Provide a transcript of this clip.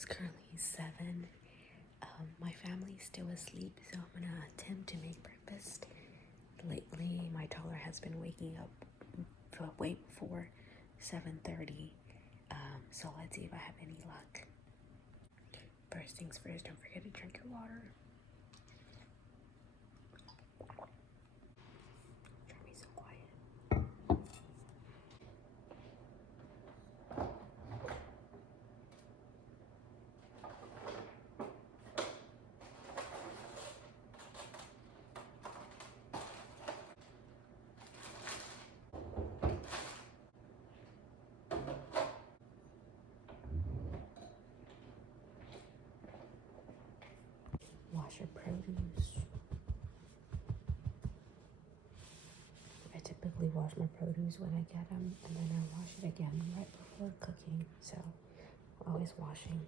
It's currently 7. My family's still asleep, so I'm gonna attempt to make breakfast. Lately, my toddler has been waking up way before 7:30. So let's see if I have any luck. First things first, don't forget to drink your water. Try to be so quiet. Wash your produce. I typically wash my produce when I get them, and then I wash it again right before cooking. So, always washing.